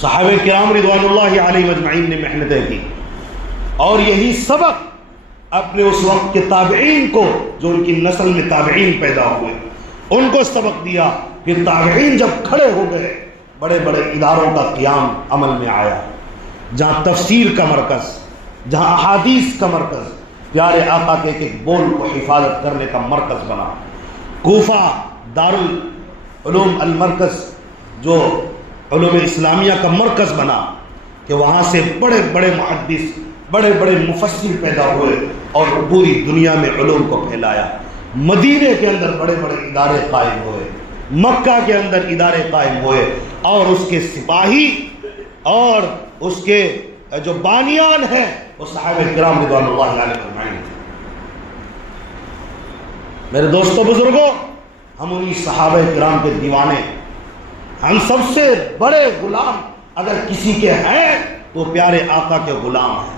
صحابہ کرام رضوان اللہ علیہ اجمعین نے محنتیں کی اور یہی سبق اپنے اس وقت کے تابعین کو، جو ان کی نسل میں تابعین پیدا ہوئے، ان کو سبق دیا۔ پھر تابعین جب کھڑے ہو گئے، بڑے بڑے اداروں کا قیام عمل میں آیا، جہاں تفسیر کا مرکز، جہاں احادیث کا مرکز، پیارے آقا کے ایک ایک بول کو حفاظت کرنے کا مرکز بنا۔ کوفہ دارالعلوم المرکز، جو علوم اسلامیہ کا مرکز بنا، کہ وہاں سے بڑے بڑے محدث، بڑے بڑے مفسر پیدا ہوئے اور پوری دنیا میں علوم کو پھیلایا۔ مدینے کے اندر بڑے بڑے ادارے قائم ہوئے، مکہ کے اندر ادارے قائم ہوئے، اور اس کے سپاہی اور اس کے جو بانیان ہیں وہ صحابہ کرام رضوان اللہ علیہ اجمعین تھے۔ میرے دوستو بزرگوں، ہم انہی صحابہ کرام کے دیوانے، ہم سب سے بڑے غلام اگر کسی کے ہیں تو پیارے آقا کے غلام ہیں،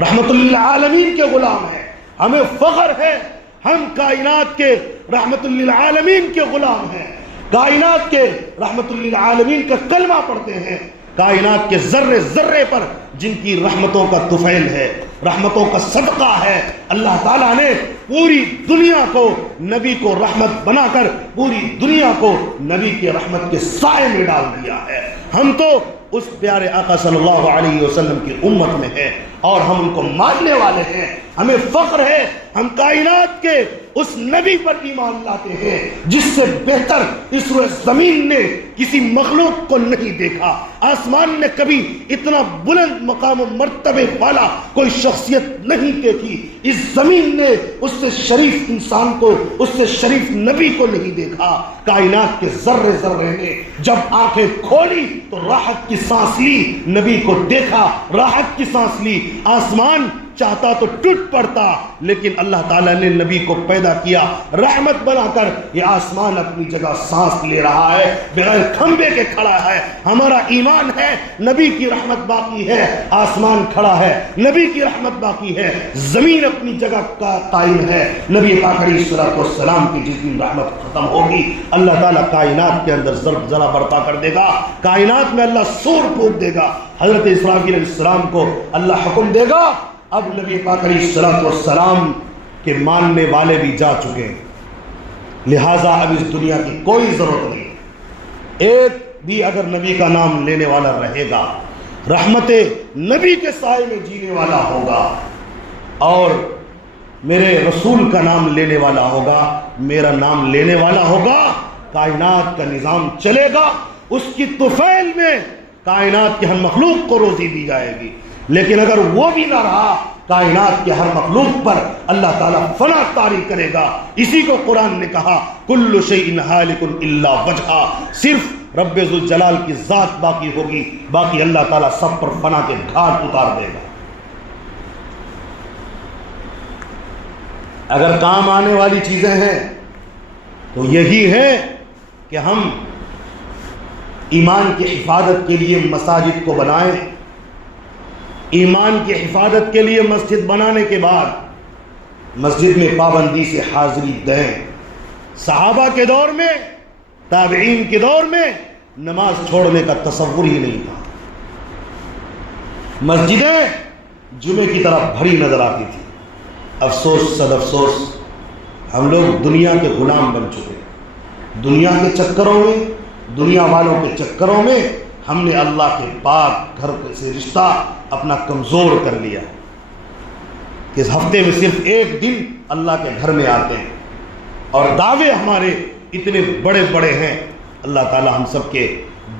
رحمت للعالمین کے غلام ہیں۔ ہمیں فخر ہے، ہم کائنات کے رحمت للعالمین کے غلام ہیں، کائنات کے رحمت للعالمین کا کلمہ پڑھتے ہیں، کائنات کے ذرے ذرے پر جن کی رحمتوں کا طفیل ہے، رحمتوں کا صدقہ ہے۔ اللہ تعالیٰ نے پوری دنیا کو نبی کو رحمت بنا کر پوری دنیا کو نبی کے رحمت کے سائے میں ڈال دیا ہے۔ ہم تو اس پیارے آقا صلی اللہ علیہ وسلم کی امت میں ہیں اور ہم ان کو ماننے والے ہیں۔ ہمیں فخر ہے، ہم کائنات کے اس نبی پر ایمان لاتے ہیں جس سے بہتر اس روئے زمین نے کسی مخلوق کو نہیں دیکھا۔ آسمان نے کبھی اتنا بلند مقام و مرتبے والا کوئی شخصیت نہیں دیکھی، اس زمین نے اس سے شریف انسان کو، اس سے شریف نبی کو نہیں دیکھا۔ کائنات کے ذرے ذرے نے جب آنکھیں کھولی تو راحت کی سانس لی، نبی کو دیکھا، راحت کی سانس لی۔ آسمان چاہتا تو ٹوٹ پڑتا، لیکن اللہ تعالیٰ نے نبی کو پیدا کیا رحمت بنا کر۔ یہ آسمان اپنی جگہ سانس لے رہا ہے، بغیر کھمبے کے کھڑا ہے۔ ہمارا ایمان ہے نبی کی رحمت باقی ہے، آسمان کھڑا ہے، نبی کی رحمت باقی ہے، زمین اپنی جگہ کا قائم ہے۔ نبی پاک علیہ الصلوۃ والسلام کی جس دن رحمت ختم ہوگی، اللہ تعالیٰ کائنات کے اندر زلزلہ برپا کر دے گا، کائنات میں اللہ سور پھونک دے گا۔ حضرت اسرافیل علیہ السلام کو اللہ حکم دے گا، اب نبی پاک علیہ الصلوۃ والسلام کے ماننے والے بھی جا چکے، لہٰذا اب اس دنیا کی کوئی ضرورت نہیں۔ ایک بھی اگر نبی کا نام لینے والا رہے گا، رحمت نبی کے سائے میں جینے والا ہوگا اور میرے رسول کا نام لینے والا ہوگا، میرا نام لینے والا ہوگا، کائنات کا نظام چلے گا، اس کی طفیل میں کائنات کے ہر مخلوق کو روزی دی جائے گی۔ لیکن اگر وہ بھی نہ رہا، کائنات کے ہر مخلوق پر اللہ تعالیٰ فنا طاری کرے گا۔ اسی کو قرآن نے کہا، کل شیء ہالک الا وجہہ، صرف رب ذوالجلال کی ذات باقی ہوگی، باقی اللہ تعالیٰ سب پر فنا کے گھاٹ اتار دے گا۔ اگر کام آنے والی چیزیں ہیں تو یہی ہے کہ ہم ایمان کی حفاظت کے لیے مساجد کو بنائیں، ایمان کی حفاظت کے لیے مسجد بنانے کے بعد مسجد میں پابندی سے حاضری دیں۔ صحابہ کے دور میں، تابعین کے دور میں نماز چھوڑنے کا تصور ہی نہیں تھا، مسجدیں جمعے کی طرح بھری نظر آتی تھی۔ افسوس صد افسوس، ہم لوگ دنیا کے غلام بن چکے، دنیا کے چکروں میں، دنیا والوں کے چکروں میں ہم نے اللہ کے پاک گھر سے رشتہ اپنا کمزور کر لیا کہ اس ہفتے میں صرف ایک دن اللہ کے گھر میں آتے ہیں، اور دعوے ہمارے اتنے بڑے بڑے ہیں۔ اللہ تعالی ہم سب کے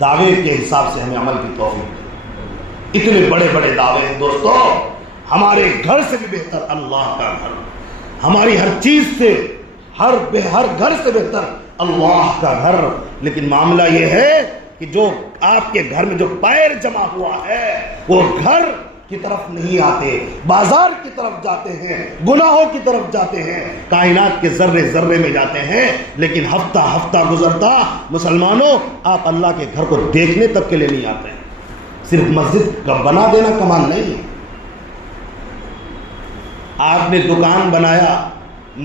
دعوے کے حساب سے ہمیں عمل کی توفیق۔ اتنے بڑے بڑے دعوے ہیں دوستو، ہمارے گھر سے بھی بہتر اللہ کا گھر، ہماری ہر چیز سے، ہر گھر سے بہتر اللہ کا گھر۔ لیکن معاملہ یہ ہے کہ جو آپ کے گھر میں جو پیر جمع ہوا ہے وہ گھر کی طرف نہیں آتے، بازار کی طرف جاتے ہیں، گناہوں کی طرف جاتے ہیں، کائنات کے ذرے ذرے میں جاتے ہیں۔ لیکن ہفتہ ہفتہ گزرتا، مسلمانوں آپ اللہ کے گھر کو دیکھنے تک کے لیے نہیں آتے ہیں۔ صرف مسجد کا بنا دینا کمال نہیں ہے۔ آپ نے دکان بنایا،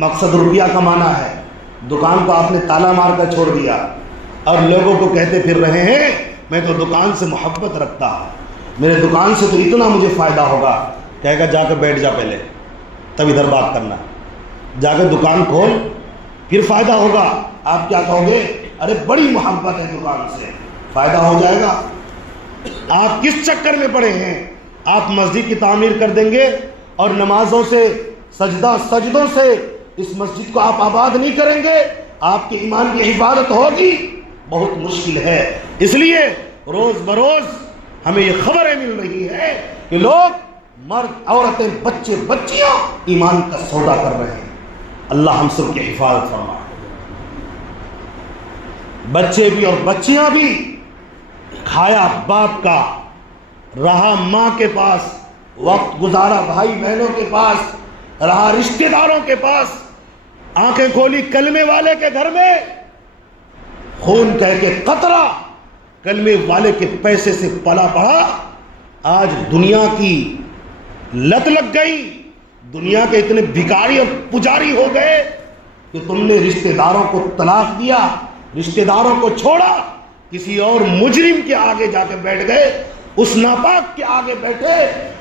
مقصد روپیہ کمانا ہے، دکان کو آپ نے تالا مار کر چھوڑ دیا اور لوگوں کو کہتے پھر رہے ہیں میں تو دکان سے محبت رکھتا ہوں، میرے دکان سے تو اتنا مجھے فائدہ ہوگا، کہے گا جا کے بیٹھ جا پہلے، تب ادھر بات کرنا، جا کے دکان کھول پھر فائدہ ہوگا۔ آپ کیا کہو گے؟ ارے بڑی محبت ہے دکان سے، فائدہ ہو جائے گا۔ آپ کس چکر میں پڑے ہیں؟ آپ مسجد کی تعمیر کر دیں گے اور نمازوں سے سجدوں سے اس مسجد کو آپ آباد نہیں کریں گے، آپ کے ایمان کی حفاظت ہوگی؟ بہت مشکل ہے۔ اس لیے روز بروز ہمیں یہ خبریں مل رہی ہے کہ لوگ، مرد، عورتیں، بچے، بچیاں ایمان کا سودا کر رہے ہیں۔ اللہ ہم سب کی حفاظت فرمائے۔ بچے بھی اور بچیاں بھی، کھایا باپ کا، رہا ماں کے پاس، وقت گزارا بھائی بہنوں کے پاس، رہا رشتہ داروں کے پاس، آنکھیں کھولی کلمے والے کے گھر میں، خون کہہ کے قطرہ کلمے والے کے پیسے سے پلا بڑھا۔ آج دنیا کی لت لگ گئی، دنیا کے اتنے بھکاری اور پجاری ہو گئے کہ تم نے رشتہ داروں کو طلاق دیا، رشتہ داروں کو چھوڑا، کسی اور مجرم کے آگے جا کے بیٹھ گئے، اس ناپاک کے آگے بیٹھے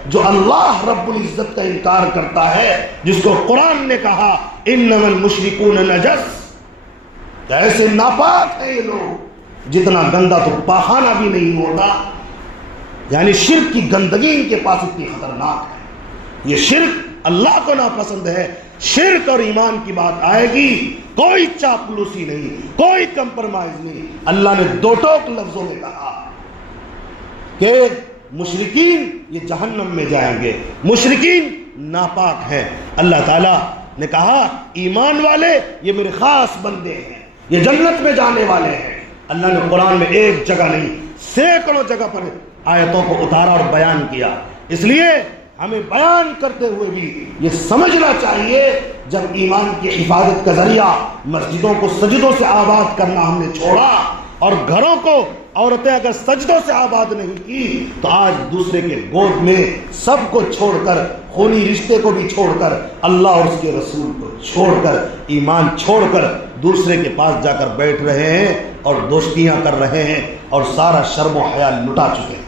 جو اللہ رب العزت کا انکار کرتا ہے، جس کو قرآن نے کہا انما المشرکون نجس۔ ایسے ناپاک ہیں یہ لوگ، جتنا گندا تو پاخانہ بھی نہیں ہوتا۔ یعنی شرک کی گندگی ان کے پاس اتنی خطرناک ہے۔ یہ شرک اللہ کو ناپسند ہے۔ شرک اور ایمان کی بات آئے گی، کوئی چاپلوسی نہیں، کوئی کمپرمائز نہیں۔ اللہ نے دو ٹوک لفظوں میں کہا کہ مشرکین یہ جہنم میں جائیں گے، مشرکین ناپاک ہیں۔ اللہ تعالیٰ نے کہا ایمان والے یہ میرے خاص بندے ہیں، یہ جنت میں جانے والے ہیں۔ اللہ نے قرآن میں ایک جگہ نہیں سینکڑوں جگہ پر آیتوں کو اتارا اور بیان کیا۔ اس لیے ہمیں بیان کرتے ہوئے بھی یہ سمجھنا چاہیے، جب ایمان کی حفاظت کا ذریعہ مسجدوں کو سجدوں سے آباد کرنا ہم نے چھوڑا، اور گھروں کو عورتیں اگر سجدوں سے آباد نہیں کی، تو آج دوسرے کے گود میں سب کو چھوڑ کر، خونی رشتے کو بھی چھوڑ کر، اللہ اور اس کے رسول کو چھوڑ کر، ایمان چھوڑ کر دوسرے کے پاس جا کر بیٹھ رہے ہیں اور دوستیاں کر رہے ہیں اور سارا شرم و حیا لٹا چکے ہیں۔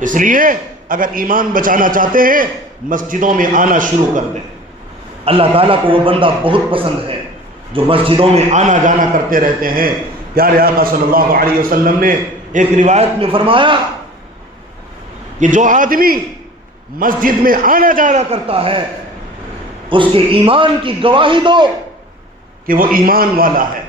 اس لیے اگر ایمان بچانا چاہتے ہیں مسجدوں میں آنا شروع کر دیں۔ اللہ تعالیٰ کو وہ بندہ بہت پسند ہے جو مسجدوں میں آنا جانا کرتے رہتے ہیں۔ پیارے آقا صلی اللہ علیہ وسلم نے ایک روایت میں فرمایا کہ جو آدمی مسجد میں آنا جانا کرتا ہے اس کے ایمان کی گواہی دو کہ وہ ایمان والا ہے۔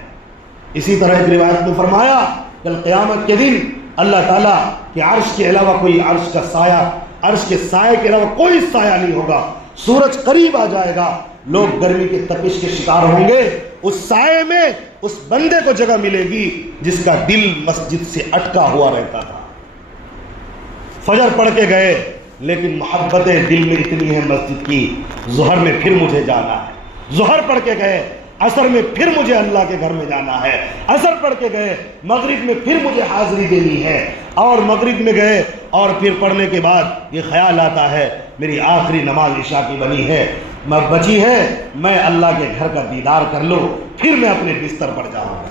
اسی طرح ایک روایت میں فرمایا کل قیامت کے دن اللہ تعالیٰ کہ عرش کے علاوہ کوئی عرش کا سایہ، عرش کے سائے کے علاوہ کوئی سایہ نہیں ہوگا۔ سورج قریب آ جائے گا، لوگ گرمی کی تپش کے شکار ہوں گے، اس سائے میں اس بندے کو جگہ ملے گی جس کا دل مسجد سے اٹکا ہوا رہتا تھا۔ فجر پڑھ کے گئے لیکن محبتیں دل میں اتنی ہیں مسجد کی، ظہر میں پھر مجھے جانا ہے، ظہر پڑھ کے گئے، عصر میں پھر مجھے اللہ کے گھر میں جانا ہے، عصر پڑھ کے گئے، مغرب میں پھر مجھے حاضری دینی ہے، اور مغرب میں گئے اور پھر پڑھنے کے بعد یہ خیال آتا ہے میری آخری نماز عشاء کی بچی ہے، میں اللہ کے گھر کا دیدار کر لوں، پھر میں اپنے بستر پر جاؤں گا۔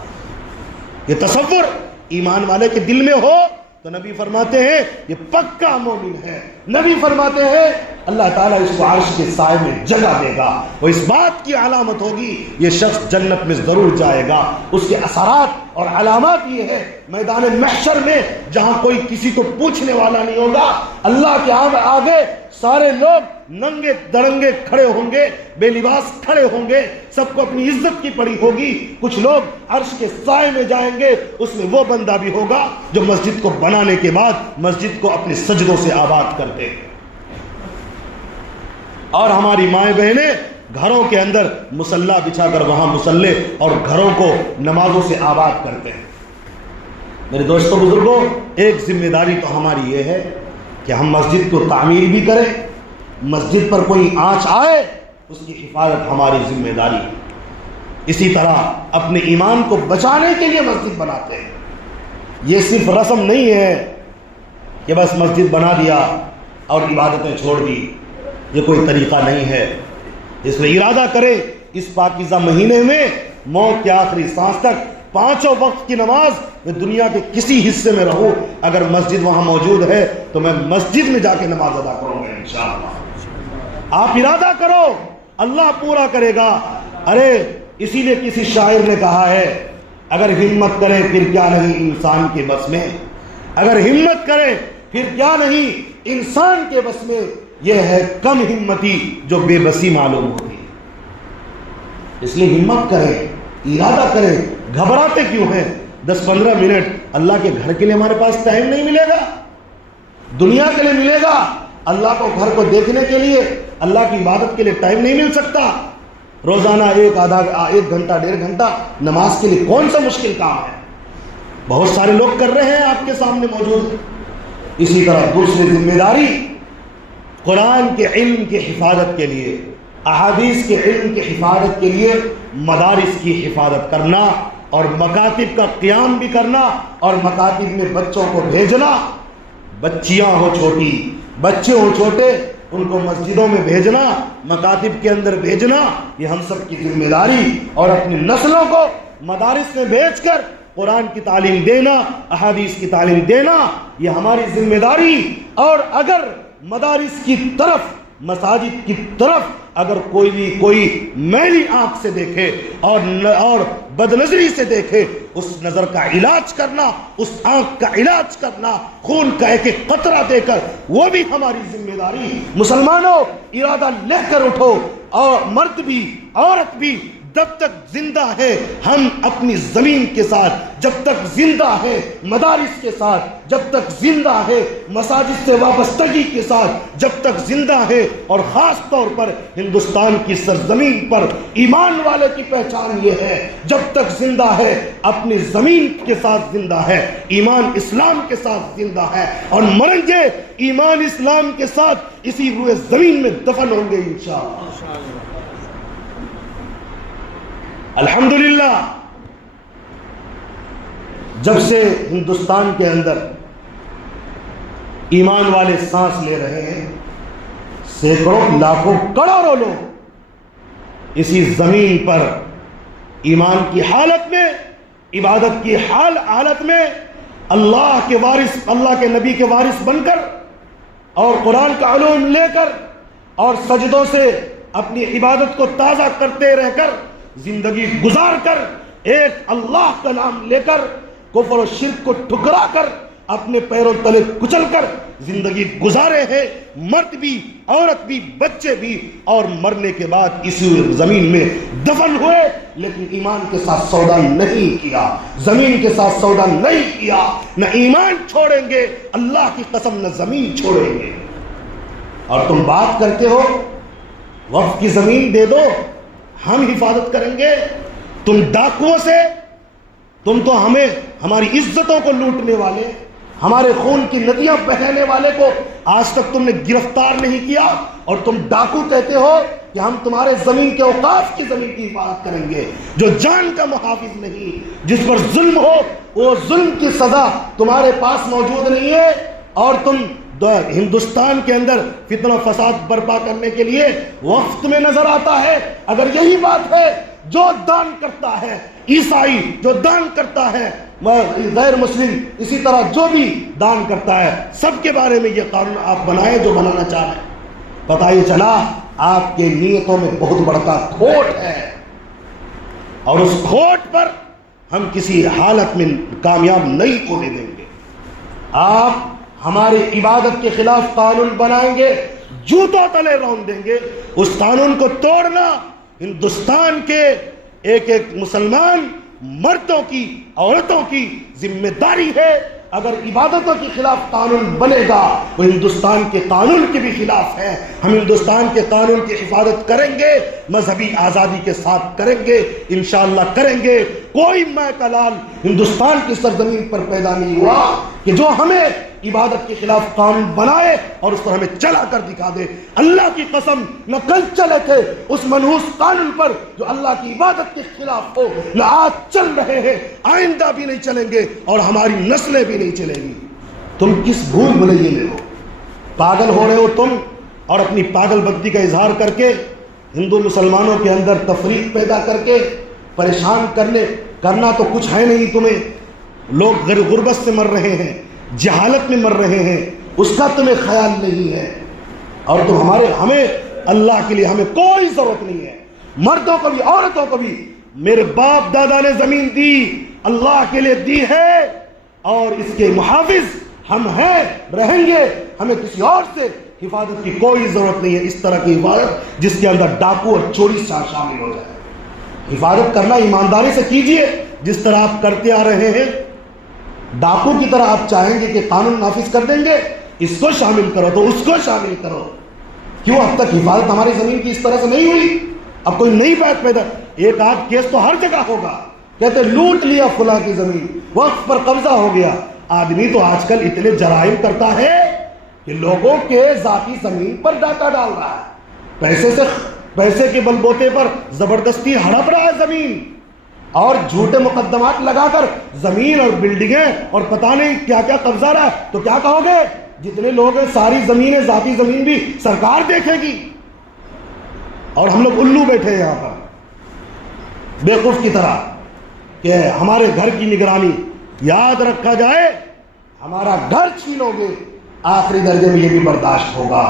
یہ تصور ایمان والے کے دل میں ہو تو نبی فرماتے ہیں یہ پکا مومن ہے۔ نبی فرماتے ہیں اللہ تعالیٰ اس کو عرش کے سائے میں جگہ دے گا، وہ اس بات کی علامت ہوگی یہ شخص جنت میں ضرور جائے گا۔ اس کے اثرات اور علامات یہ ہے میدان محشر میں جہاں کوئی کسی کو پوچھنے والا نہیں ہوگا، اللہ کے آگے سارے لوگ ننگے درنگے کھڑے ہوں گے، بے لباس کھڑے ہوں گے، سب کو اپنی عزت کی پڑی ہوگی۔ کچھ لوگ عرش کے سائے میں جائیں گے، اس میں وہ بندہ بھی ہوگا جو مسجد کو بنانے کے بعد مسجد کو اپنے سجدوں سے آباد کرتے ہیں۔ اور ہماری مائیں بہنیں گھروں کے اندر مصلی بچھا کر وہاں مصلی اور گھروں کو نمازوں سے آباد کرتے ہیں۔ میرے دوستوں بزرگوں، ایک ذمہ داری تو ہماری یہ ہے کہ ہم مسجد کو تعمیر بھی کریں، مسجد پر کوئی آنچ آئے اس کی حفاظت ہماری ذمہ داری۔ اسی طرح اپنے ایمان کو بچانے کے لیے مسجد بناتے ہیں۔ یہ صرف رسم نہیں ہے کہ بس مسجد بنا دیا اور عبادتیں چھوڑ دی، یہ کوئی طریقہ نہیں ہے۔ اس میں ارادہ کرے اس پاکیزہ مہینے میں موت کے آخری سانس تک 5 وقت کی نماز میں دنیا کے کسی حصے میں رہوں، اگر مسجد وہاں موجود ہے تو میں مسجد میں جا کے نماز ادا کروں گا انشاءاللہ۔ آپ ارادہ کرو، اللہ پورا کرے گا۔ ارے اسی لیے کسی شاعر نے کہا ہے، اگر ہمت کرے پھر کیا نہیں انسان کے بس میں، اگر ہمت کرے پھر کیا نہیں انسان کے بس میں، یہ ہے کم ہمتی جو بے بسی معلوم ہوتی ہے۔ اس لیے ہمت کریں، ارادہ کریں، گھبراتے کیوں ہیں؟ 10-15 منٹ اللہ کے گھر کے لیے ہمارے پاس ٹائم نہیں ملے گا، دنیا کے لیے ملے گا، اللہ کو گھر کو دیکھنے کے لیے، اللہ کی عبادت کے لیے ٹائم نہیں مل سکتا۔ روزانہ 1 گھنٹہ 1.5 گھنٹہ نماز کے لیے کون سا مشکل کام ہے؟ بہت سارے لوگ کر رہے ہیں، آپ کے سامنے موجود ہیں۔ اسی طرح دوسری ذمہ داری قرآن کے علم کی حفاظت کے لیے، احادیث کے علم کی حفاظت کے لیے مدارس کی حفاظت کرنا اور مکاتب کا قیام بھی کرنا، اور مکاتب میں بچوں کو بھیجنا، بچیاں ہو چھوٹی، بچے ہو چھوٹے، ان کو مسجدوں میں بھیجنا، مکاتب کے اندر بھیجنا، یہ ہم سب کی ذمہ داری، اور اپنی نسلوں کو مدارس میں بھیج کر قرآن کی تعلیم دینا، احادیث کی تعلیم دینا، یہ ہماری ذمہ داری۔ اور اگر مدارس کی طرف، مساجد کی طرف اگر کوئی میلی آنکھ سے دیکھے اور بدنظری سے دیکھے، اس نظر کا علاج کرنا، اس آنکھ کا علاج کرنا، خون کا ایک ایک قطرہ دے کر، وہ بھی ہماری ذمہ داری۔ مسلمانوں، ارادہ لے کر اٹھو، اور مرد بھی عورت بھی، جب تک زندہ ہے ہم اپنی زمین کے ساتھ، جب تک زندہ ہے مدارس کے ساتھ، جب تک زندہ ہے مساجد سے وابستگی کے ساتھ، جب تک زندہ ہے، اور خاص طور پر ہندوستان کی سرزمین پر ایمان والے کی پہچان یہ ہے، جب تک زندہ ہے اپنی زمین کے ساتھ زندہ ہے، ایمان اسلام کے ساتھ زندہ ہے، اور مریں گے ایمان اسلام کے ساتھ، اسی روئے زمین میں دفن ہوں گے انشاءاللہ۔ الحمدللہ، جب سے ہندوستان کے اندر ایمان والے سانس لے رہے ہیں، سینکڑوں لاکھوں کروڑوں لوگ اسی زمین پر ایمان کی حالت میں، عبادت کی حالت میں، اللہ کے وارث، اللہ کے نبی کے وارث بن کر، اور قرآن کا علوم لے کر، اور سجدوں سے اپنی عبادت کو تازہ کرتے رہ کر، زندگی گزار کر، ایک اللہ کا نام لے کر، کفر و شرک کو ٹھکرا کر، اپنے پیروں تلے کچل کر زندگی گزارے ہیں، مرد بھی، عورت بھی، بچے بھی، اور مرنے کے بعد اسی زمین میں دفن ہوئے، لیکن ایمان کے ساتھ سودا نہیں کیا، زمین کے ساتھ سودا نہیں کیا، نہ ایمان چھوڑیں گے، اللہ کی قسم، نہ زمین چھوڑیں گے۔ اور تم بات کرتے ہو وقف کی زمین دے دو، ہم حفاظت کریں گے، تم ڈاکوؤں سے، تم تو ہمیں، ہماری عزتوں کو لوٹنے والے، ہمارے خون کی ندیاں بہانے والے کو آج تک تم نے گرفتار نہیں کیا، اور تم ڈاکو کہتے ہو کہ ہم تمہارے زمین کے اوقاف کی زمین کی حفاظت کریں گے۔ جو جان کا محافظ نہیں، جس پر ظلم ہو، وہ ظلم کی سزا تمہارے پاس موجود نہیں ہے، اور تم ہندوستان کے اندر فتنہ فساد برپا کرنے کے لیے وقت میں نظر آتا ہے۔ اگر یہی بات ہے، جو دان کرتا ہے، عیسائی جو دان کرتا ہے، غیر مسلم اسی طرح جو بھی دان کرتا ہے، سب کے بارے میں یہ قانون آپ بنائیں جو بنانا چاہ رہے ہیں، پتہ یہ چلا آپ کے نیتوں میں بہت بڑا کھوٹ ہے، اور اس کھوٹ پر ہم کسی حالت میں کامیاب نہیں ہونے دیں گے۔ آپ ہماری عبادت کے خلاف قانون بنائیں گے، جوتوں تلے رون دیں گے، اس قانون کو توڑنا ہندوستان کے ایک ایک مسلمان مردوں کی، عورتوں کی ذمہ داری ہے۔ اگر عبادتوں کے خلاف قانون بنے گا، وہ ہندوستان کے قانون کے بھی خلاف ہے۔ ہم ہندوستان کے قانون کی حفاظت کریں گے، مذہبی آزادی کے ساتھ کریں گے، انشاءاللہ کریں گے۔ کوئی ماء کا لال ہندوستان کی سرزمین پر پیدا نہیں ہوا کہ جو ہمیں عبادت کے خلاف قانون بنائے اور اس پر ہمیں چلا کر دکھا دے۔ اللہ کی قسم، نہ کل چلے تھے اس منحوس قانون پر جو اللہ کی عبادت کے خلاف ہو، نہ آج چل رہے ہیں، آئندہ بھی نہیں چلیں گے، اور ہماری نسلیں بھی نہیں چلیں گی۔ تم کس بھول بھلائیے میں ہو؟ پاگل ہو رہے ہو تم، اور اپنی پاگل بندی کا اظہار کر کے ہندو مسلمانوں کے اندر تفریق پیدا کر کے پریشان کرنے کرنا تو کچھ ہے نہیں تمہیں، لوگ غربت سے مر رہے ہیں، جہالت میں مر رہے ہیں، اس کا تمہیں خیال نہیں ہے، اور تم ہمیں اللہ کے لیے ہمیں کوئی ضرورت نہیں ہے، مردوں کو بھی عورتوں کو بھی میرے باپ دادا نے زمین دی، اللہ کے لیے دی ہے، اور اس کے محافظ ہم ہیں، رہیں گے، ہمیں کسی اور سے حفاظت کی کوئی ضرورت نہیں ہے، اس طرح کی حفاظت جس کے اندر ڈاکو اور چوری شامل ہو جائے۔ حفاظت کرنا ایمانداری سے کیجئے، جس طرح آپ کرتے آ رہے ہیں۔ ڈاکو کی طرح آپ چاہیں گے کہ قانون نافذ کر دیں گے، اس کو شامل کرو تو اس کو شامل کرو۔ کیوں اب تک حفاظت ہماری زمین کی اس طرح سے نہیں ہوئی؟ اب کوئی نئی بات پیدا، ایک آدھ کیس تو ہر جگہ ہوگا، کہتے لوٹ لیا فلاں کی زمین، وقف پر قبضہ ہو گیا۔ آدمی تو آج کل اتنے جرائم کرتا ہے کہ لوگوں کے ذاتی زمین پر ڈاکہ ڈال رہا ہے، پیسے کے بل بوتے پر زبردستی ہڑپ رہا ہے زمین، اور جھوٹے مقدمات لگا کر زمین اور بلڈنگیں اور پتہ نہیں کیا کیا قبضہ رہا ہے۔ تو کیا کہو گے؟ جتنے لوگ ہیں ساری زمینیں، ذاتی زمین بھی سرکار دیکھے گی، اور ہم لوگ الو بیٹھے ہیں یہاں پر بیوقوف کی طرح کہ ہمارے گھر کی نگرانی۔ یاد رکھا جائے، ہمارا گھر چھینو گے آخری درجے میں یہ بھی برداشت ہوگا،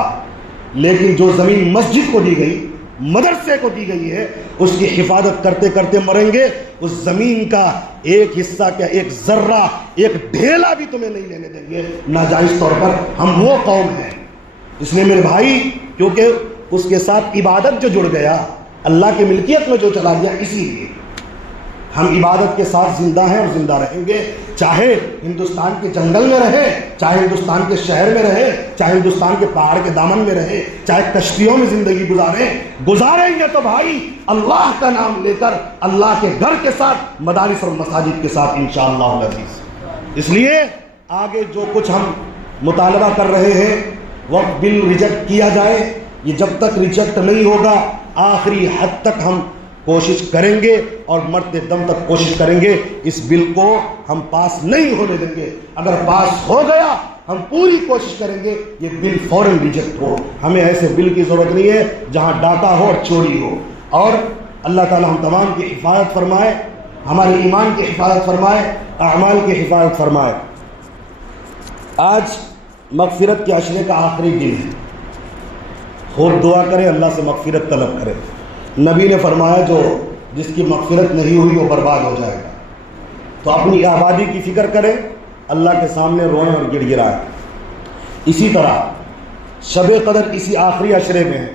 لیکن جو زمین مسجد کو دی گئی، مدرسے کو دی گئی ہے، اس کی حفاظت کرتے کرتے مریں گے۔ اس زمین کا ایک حصہ کیا، ایک ذرہ، ایک ڈھیلا بھی تمہیں نہیں لینے دیں گے ناجائز طور پر۔ ہم وہ قوم ہیں، اس لیے میرے بھائی، کیونکہ اس کے ساتھ عبادت جو جڑ گیا، اللہ کی ملکیت میں جو چلا گیا، اسی لیے ہم عبادت کے ساتھ زندہ ہیں اور زندہ رہیں گے، چاہے ہندوستان کے جنگل میں رہے، چاہے ہندوستان کے شہر میں رہے، چاہے ہندوستان کے پہاڑ کے دامن میں رہے، چاہے کشتیوں میں زندگی گزاریں گے تو بھائی اللہ کا نام لے کر، اللہ کے گھر کے ساتھ، مدارس اور مساجد کے ساتھ انشاءاللہ العزیز۔ اس لیے آگے جو کچھ ہم مطالبہ کر رہے ہیں، وقت بل ریجیکٹ کیا جائے، یہ جب تک ریجیکٹ نہیں ہوگا آخری حد تک ہم کوشش کریں گے، اور مرتے دم تک کوشش کریں گے۔ اس بل کو ہم پاس نہیں ہونے دیں گے۔ اگر پاس ہو گیا، ہم پوری کوشش کریں گے یہ بل فوراً ریجیکٹ ہو۔ ہمیں ایسے بل کی ضرورت نہیں ہے جہاں ڈاکہ ہو اور چوری ہو۔ اور اللہ تعالی ہم تمام کی حفاظت فرمائے، ہمارے ایمان کی حفاظت فرمائے، اعمال کی حفاظت فرمائے۔ آج مغفرت کے عشرے کا آخری دن ہے، خوب دعا کریں، اللہ سے مغفرت طلب کریں۔ نبی نے فرمایا جو جس کی مغفرت نہیں ہوئی وہ برباد ہو جائے گا۔ تو اپنی آبادی کی فکر کریں، اللہ کے سامنے روئیں اور گڑ گڑائیں۔ اسی طرح شب قدر اسی آخری عشرے میں ہے۔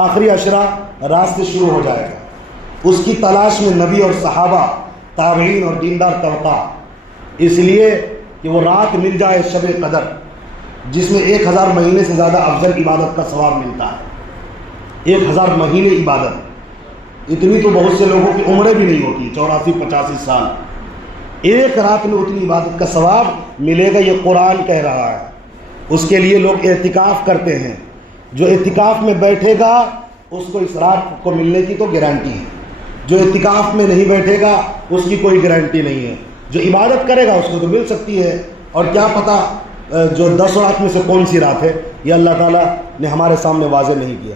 آخری عشرہ رات سے شروع ہو جائے گا، اس کی تلاش میں نبی اور صحابہ، تابعین اور دیندار طبقہ، اس لیے کہ وہ رات مل جائے شب قدر، جس میں 1000 مہینے سے زیادہ افضل عبادت کا ثواب ملتا ہے۔ 1000 مہینے عبادت، اتنی تو بہت سے لوگوں کی عمریں بھی نہیں ہوتی، 84-85 سال، ایک رات میں اتنی عبادت کا ثواب ملے گا، یہ قرآن کہہ رہا ہے۔ اس کے لیے لوگ اعتکاف کرتے ہیں، جو اعتکاف میں بیٹھے گا اس کو اس رات کو ملنے کی تو گارنٹی ہے، جو اعتکاف میں نہیں بیٹھے گا اس کی کوئی گارنٹی نہیں ہے۔ جو عبادت کرے گا اس کو تو مل سکتی ہے، اور کیا پتہ جو 10 رات میں سے کون سی رات ہے، یہ اللہ تعالیٰ نے ہمارے سامنے واضح نہیں کیا۔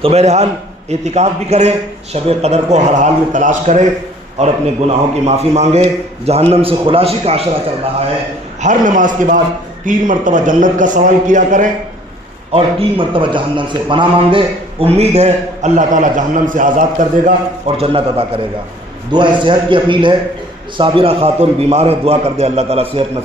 تو بہرحال اعتکاف بھی کریں، شب قدر کو ہر حال میں تلاش کریں، اور اپنے گناہوں کی معافی مانگے۔ جہنم سے خلاصی کا عشرہ چل رہا ہے، ہر نماز کے بعد 3 مرتبہ جنت کا سوال کیا کریں، اور 3 مرتبہ جہنم سے پناہ مانگے۔ امید ہے اللہ تعالیٰ جہنم سے آزاد کر دے گا اور جنت عطا کرے گا۔ دعا صحت کی اپیل ہے، صابرہ خاتون بیمار ہے، دعا کر دے اللہ تعالیٰ صحت نصیب